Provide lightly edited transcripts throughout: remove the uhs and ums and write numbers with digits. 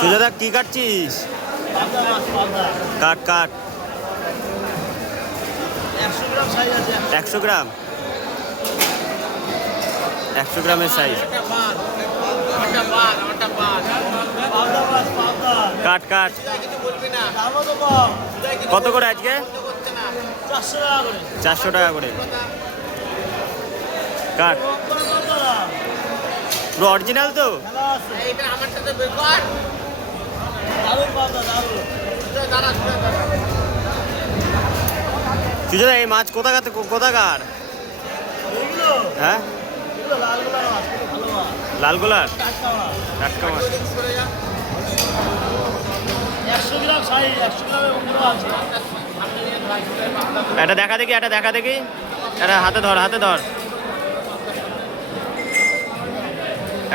সুজাদা কি কাটছিস? কাট কাট। 100 গ্রাম, 100 গ্রামের সাইজ। কাট কাট। কত করে আজকে? 400 টাকা করে। কাট। পুরো অরিজিনাল তো? সুজাদা এই মাছ কোথাকার? হ্যাঁ, লালগোলার টাটকা মাছ। 100 গ্রাম সাইজ, 100 গ্রামের উপরেও আছে। এটা দেখা দেখি, এটা দেখা দেখি। এটা হাতে ধর, হাতে ধর।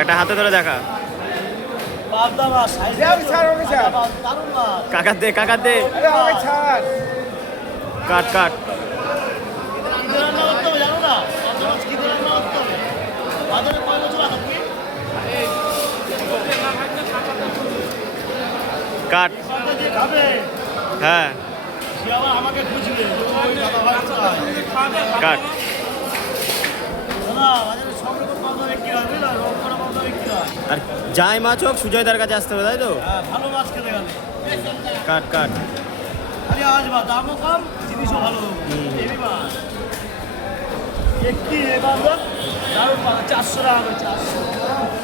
একটা হাতে ধরে দেখা। পাবদা মাছ, সাইজ দারুণ মাছ। কাকার দে, কাকার দে। কাট কাট। কি দিয়ে রান্না করতে হবে জানো না? পাবদা মাছ কি দিয়ে রান্না করতে হবে? বাজারে কয় বছর আছে কি? কাট। পাবদা দিয়ে খাবে, হ্যাঁ, সে আবার আমাকে খুঁজবে। ওই দাদা ভাই কোথায়? কাট। দাদা, বাজারে সব রকম পাবদা বিক্রি হয়, বুঝলে? রং করা পাবদা বিক্রি হয়। আর যাই মাছ হোক সুজয়দার কাছে আসতে হবে, তাই তো? হ্যাঁ, ভালো মাছ খেতে গেলে। কাট কাট। খালি আসবা, দামও কম, জিনিসও ভালো। হেভি মাছ। একটি এ পাবদা, দারুণ পাবদা, 400 টাকা করে, 400।